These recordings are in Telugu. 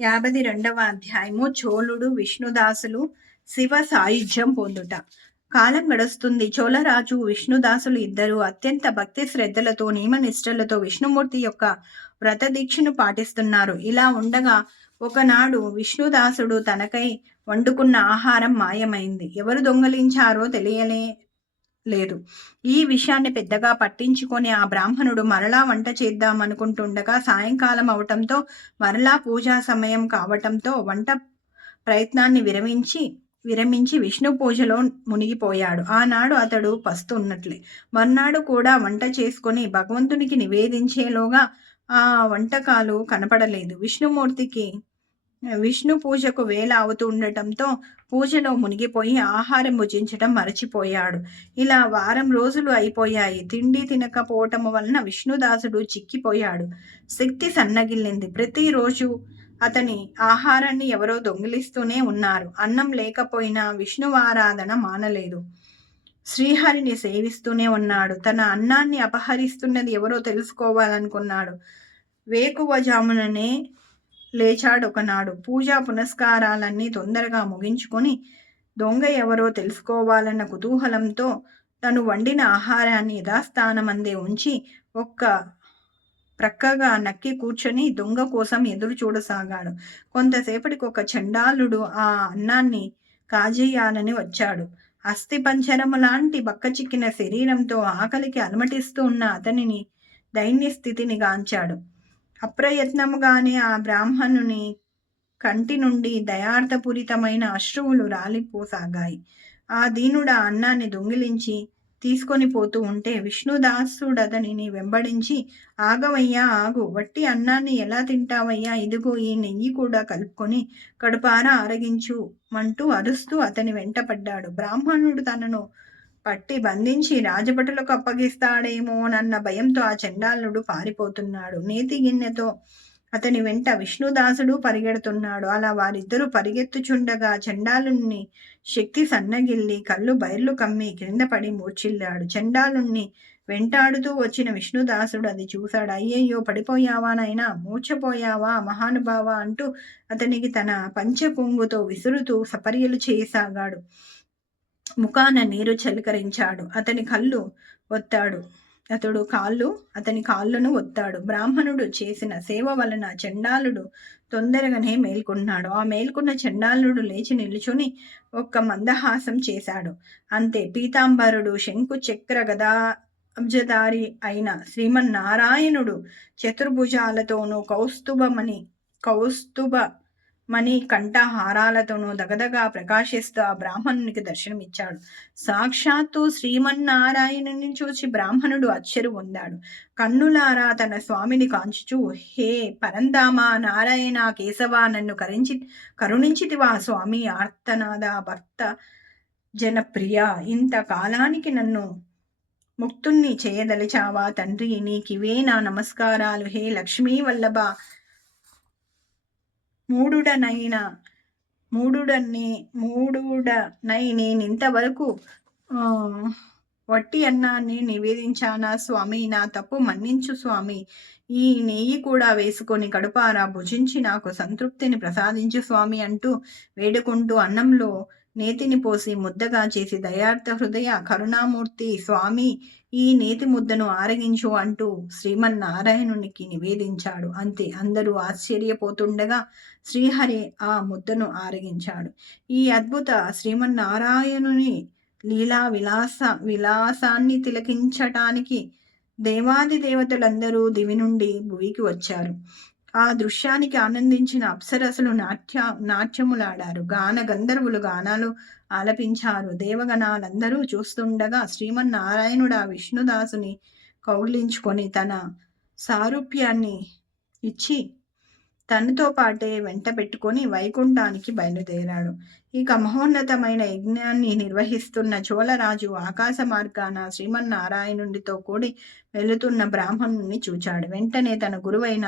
యాభై రెండవ అధ్యాయము. చోళుడు విష్ణుదాసులు శివ సాయుధ్యం పొందుట. కాలం గడుస్తుంది. చోళరాజు విష్ణుదాసులు ఇద్దరు అత్యంత భక్తి శ్రద్ధలతో నియమనిష్టలతో విష్ణుమూర్తి యొక్క వ్రత దీక్షను పాటిస్తున్నారు. ఇలా ఉండగా ఒకనాడు విష్ణుదాసుడు తనకై వండుకున్న ఆహారం మాయమైంది. ఎవరు దొంగలించారో తెలియలే లేదు. ఈ విషయాన్ని పెద్దగా పట్టించుకొని ఆ బ్రాహ్మణుడు మరలా వంట చేద్దామనుకుంటుండగా సాయంకాలం అవటంతో మరలా పూజా సమయం కావటంతో వంట ప్రయత్నాన్ని విరమించి విరమించి విష్ణు పూజలో మునిగిపోయాడు. ఆనాడు అతడు పస్తున్నట్లే. మర్నాడు కూడా వంట చేసుకొని భగవంతునికి నివేదించేలోగా ఆ వంటకాలు కనపడలేదు. విష్ణుమూర్తికి విష్ణు పూజకు వేల అవుతూ ఉండటంతో పూజలో మునిగిపోయి ఆహారం భుజించడం మరచిపోయాడు. ఇలా వారం రోజులు అయిపోయాయి. తిండి తినకపోవటం వలన విష్ణుదాసుడు చిక్కిపోయాడు. శక్తి సన్నగిల్లింది. ప్రతిరోజు అతని ఆహారాన్ని ఎవరో దొంగిలిస్తూనే ఉన్నారు. అన్నం లేకపోయినా విష్ణువారాధన మానలేదు. శ్రీహరిని సేవిస్తూనే ఉన్నాడు. తన అన్నాన్ని అపహరిస్తున్నది ఎవరో తెలుసుకోవాలనుకున్నాడు. వేకువజాముననే లేచాడు ఒకనాడు పూజా పునస్కారాలన్నీ తొందరగా ముగించుకొని దొంగ ఎవరో తెలుసుకోవాలన్న కుతూహలంతో తను వండిన ఆహారాన్ని యథాస్థానమందే ఉంచి ఒక్క ప్రక్కగా నక్కి కూర్చొని దొంగ కోసం ఎదురు చూడసాగాడు. కొంతసేపటికి ఒక చండాలుడు ఆ అన్నాన్ని కాజేయాలని వచ్చాడు. అస్థిపంచరము లాంటి బక్కచిక్కిన శరీరంతో ఆకలికి అలమటిస్తూ ఉన్న అతనిని దైన్య స్థితిని గాంచాడు. అప్రయత్నముగానే ఆ బ్రాహ్మణుని కంటి నుండి దయార్థపూరితమైన అశ్రువులు రాలిపోసాగాయి. ఆ దీనుడ అన్నాన్ని దొంగిలించి తీసుకొని పోతూ ఉంటే విష్ణుదాసుడతనిని వెంబడించి ఆగవయ్యా ఆగు. వట్టి అన్నాన్ని ఎలా తింటావయ్యా? ఇదిగో ఈ నెయ్యి కూడా కలుపుకొని కడుపారా ఆరగించు అంటూ అరుస్తూ అతని వెంటపడ్డాడు బ్రాహ్మణుడు తనను పట్టి బంధించి రాజభటులకు అప్పగిస్తాడేమోనన్న భయంతో ఆ చండాలుడు పారిపోతున్నాడు. నేతి గిన్నెతో అతని వెంట విష్ణుదాసుడు పరిగెడుతున్నాడు. అలా వారిద్దరూ పరిగెత్తుచుండగా చండాలుణ్ణి శక్తి సన్నగిల్లి కళ్ళు బైర్లు కమ్మి క్రింద పడి మూర్చిల్లాడు చండాలుణ్ణి వెంటాడుతూ వచ్చిన విష్ణుదాసుడు అది చూశాడు. అయ్యయ్యో పడిపోయావా నైనా మూర్చపోయావా మహానుభావ? అంటూ అతనికి తన పంచ కొంగుతో విసురుతూ సపర్యలు చేయసాగాడు. ముఖాన నీరు చలికరించాడు. అతని కళ్ళు ఒత్తాడు. అతడు కాళ్ళు అతని కాళ్ళను ఒత్తాడు. బ్రాహ్మణుడు చేసిన సేవ వలన చండాలుడు తొందరగానే మేల్కొన్నాడు. ఆ మేల్కొన్న చండాలుడు లేచి నిలుచుని ఒక్క మందహాసం చేశాడు. అంతే పీతాంబరుడు శంకు చక్ర గదా అబ్జదారి అయిన శ్రీమన్నారాయణుడు చతుర్భుజాలతోనూ కౌస్తుభమని కౌస్తుభ మణి కంఠహారాలతోనూ దగదగా ప్రకాశిస్తూ ఆ బ్రాహ్మణునికి దర్శనమిచ్చాడు. సాక్షాత్తు శ్రీమన్నారాయణుని చూచి బ్రాహ్మణుడు అచ్చరు పొందాడు. కన్నులారా తన స్వామిని కాంచుచు హే పరందామ నారాయణ కేశవ నన్ను కరించి కరుణించితివా స్వామి ఆర్తనాద భక్త జనప్రియ. ఇంత కాలానికి నన్ను ముక్తుణ్ణి చేయదలిచావా తండ్రి? నీకివే నా నమస్కారాలు. హే లక్ష్మీ వల్లభ మూడుడనైన మూడుడని మూడుడనై నేనింతవరకు వట్టి అన్నాన్ని నివేదించానా స్వామి? నా తప్పు మన్నించు స్వామి. ఈ నెయ్యి కూడా వేసుకొని కడుపారా భుజించి నాకు సంతృప్తిని ప్రసాదించు స్వామి అంటూ వేడుకుంటూ అన్నంలో నేతిని పోసి ముద్దగా చేసి దయార్థ హృదయ కరుణామూర్తి స్వామి ఈ నేతి ముద్దను ఆరగించు అంటూ శ్రీమన్నారాయణునికి నివేదించాడు. అంతే అందరూ ఆశ్చర్యపోతుండగా శ్రీహరి ఆ ముద్దను ఆరగించాడు. ఈ అద్భుత శ్రీమన్నారాయణుని లీలా విలాస విలాసాన్ని తిలకించటానికి దేవాది దేవతలందరూ దివి నుండి భూమికి వచ్చారు. ఆ దృశ్యానికి ఆనందించిన అప్సరసులు నాట్య నాట్యములాడారు. గాన గంధర్వులు గానాలు ఆలపించారు. దేవగణాలందరూ చూస్తుండగా శ్రీమన్నారాయణుడు ఆ విష్ణుదాసుని కౌగిలించుకొని తన సారూప్యాన్ని ఇచ్చి తనతో పాటే వెంట పెట్టుకొని వైకుంఠానికి బయలుదేరాడు. ఇక మహోన్నతమైన యజ్ఞాన్ని నిర్వహిస్తున్న చోళరాజు ఆకాశ మార్గాన శ్రీమన్నారాయణుడితో కూడి వెళుతున్న బ్రాహ్మణుని చూచాడు. వెంటనే తన గురువైన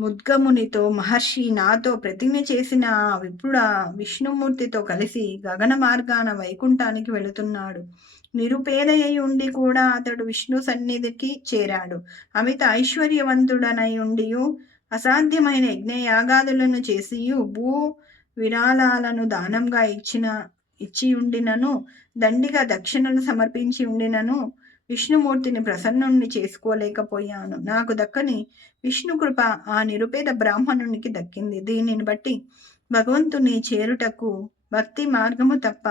ముద్గమునితో మహర్షి నాతో ప్రతిజ్ఞ చేసిన విప్రుడ విష్ణుమూర్తితో కలిసి గగన మార్గాన వైకుంఠానికి వెళుతున్నాడు. నిరుపేదయ్యి ఉండి కూడా అతడు విష్ణు సన్నిధికి చేరాడు. అమిత ఐశ్వర్యవంతుడనై ఉండి అసాధ్యమైన యజ్ఞయాగాదులను చేసి భూ విరాళాలను దానంగా ఇచ్చిన ఇచ్చి ఉండినను దండిగా దక్షిణను సమర్పించి ఉండినను విష్ణుమూర్తిని ప్రసన్నుణ్ణి చేసుకోలేకపోయాను. నాకు దక్కని విష్ణు కృప ఆ నిరుపేద బ్రాహ్మణునికి దక్కింది. దీనిని బట్టి భగవంతుని చేరుటకు భక్తి మార్గము తప్ప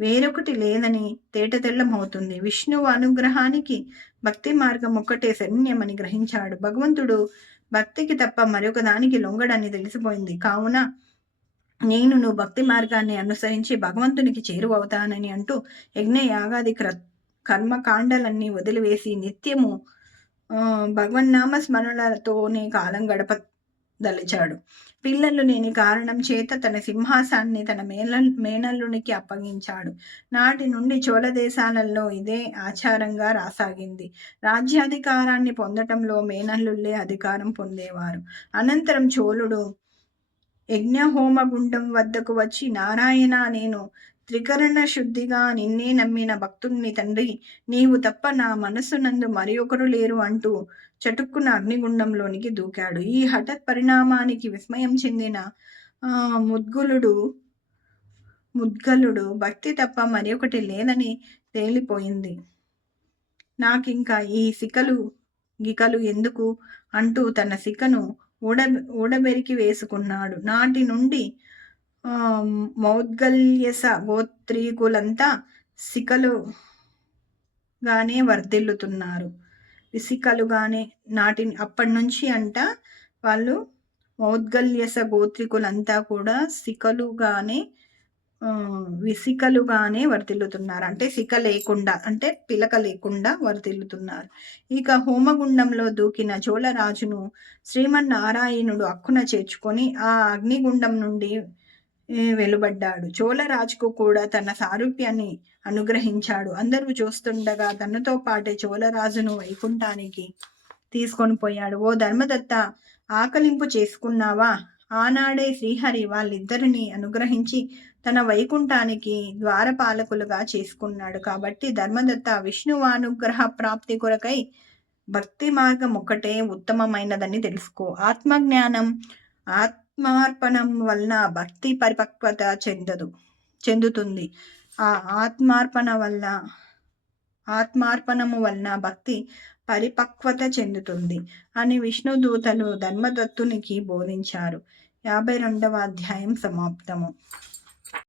వేరొకటి లేదని తేటతెల్లమవుతుంది. విష్ణువు అనుగ్రహానికి భక్తి మార్గం ఒక్కటే శరణ్యమని గ్రహించాడు. భగవంతుడు భక్తికి తప్ప మరొక దానికి లొంగడని తెలిసిపోయింది. కావున నేను నువ్వు భక్తి మార్గాన్ని అనుసరించి భగవంతునికి చేరువవుతానని అంటూ యజ్ఞ యాగాది క్ర కర్మకాండలన్నీ వదిలివేసి నిత్యము భగవన్నామ స్మరణలతోనే కాలం గడప దలిచాడు పిల్లలు లేని కారణం చేత తన సింహాసాన్ని తన మేన మేనల్లునికి అప్పగించాడు. నాటి నుండి చోళ దేశాలలో ఇదే ఆచారంగా రాసాగింది. రాజ్యాధికారాన్ని పొందటంలో మేనల్లుళ్ళే అధికారం పొందేవారు. అనంతరం చోళుడు యజ్ఞహోమ గుండం వద్దకు వచ్చి నారాయణ నేను త్రికరణ శుద్ధిగా నిన్నే నమ్మిన భక్తుణ్ణి తండ్రి నీవు తప్ప నా మనస్సునందు మరి ఒకరు లేరు అంటూ చటుక్కున అగ్నిగుండంలోనికి దూకాడు. ఈ హఠత్ పరిణామానికి విస్మయం చెందిన ముద్గులుడు ముద్గలుడు భక్తి తప్ప మరి ఒకటి లేదని తేలిపోయింది. నాకింకా ఈ సికలు గికలు ఎందుకు? అంటూ తన సికను ఊడ ఊడబెరికి వేసుకున్నాడు. నాటి నుండి మౌద్గల్యస గోత్రీకులంతా సికలుగానే వర్ధిల్లుతున్నారు. విసికలుగానే నాటి అప్పటి నుంచి అంట వాళ్ళు మౌద్గల్యస గోత్రికులంతా కూడా సికలుగానే విసికలుగానే వర్తిల్లుతున్నారు అంటే సిక లేకుండా అంటే పిలక లేకుండా వర్తిల్లుతున్నారు ఇక హోమగుండంలో దూకిన చోళరాజును శ్రీమన్నారాయణుడు అక్కున చేర్చుకొని ఆ అగ్నిగుండం నుండి వెలువడ్డాడు చోళరాజుకు కూడా తన సారూప్యాన్ని అనుగ్రహించాడు. అందరూ చూస్తుండగా తనతో పాటే చోళరాజును వైకుంఠానికి తీసుకొని పోయాడు. ఓ ధర్మదత్త ఆకలింపు చేసుకున్నావా? ఆనాడే శ్రీహరి వాళ్ళిద్దరిని అనుగ్రహించి తన వైకుంఠానికి ద్వారపాలకులుగా చేసుకున్నాడు. కాబట్టి ధర్మదత్త విష్ణువానుగ్రహ ప్రాప్తి కొరకై భక్తి మార్గం ఒక్కటే ఉత్తమమైనదని తెలుసుకో. ఆత్మజ్ఞానం ఆత్ ఆత్మార్పణం వలన భక్తి పరిపక్వత చెందదు చెందుతుంది. ఆ ఆత్మార్పణ వల్ల ఆత్మార్పణము వలన భక్తి పరిపక్వత చెందుతుంది అని విష్ణుదూతలు ధర్మదత్తునికి బోధించారు. యాభై రెండవ అధ్యాయం సమాప్తము.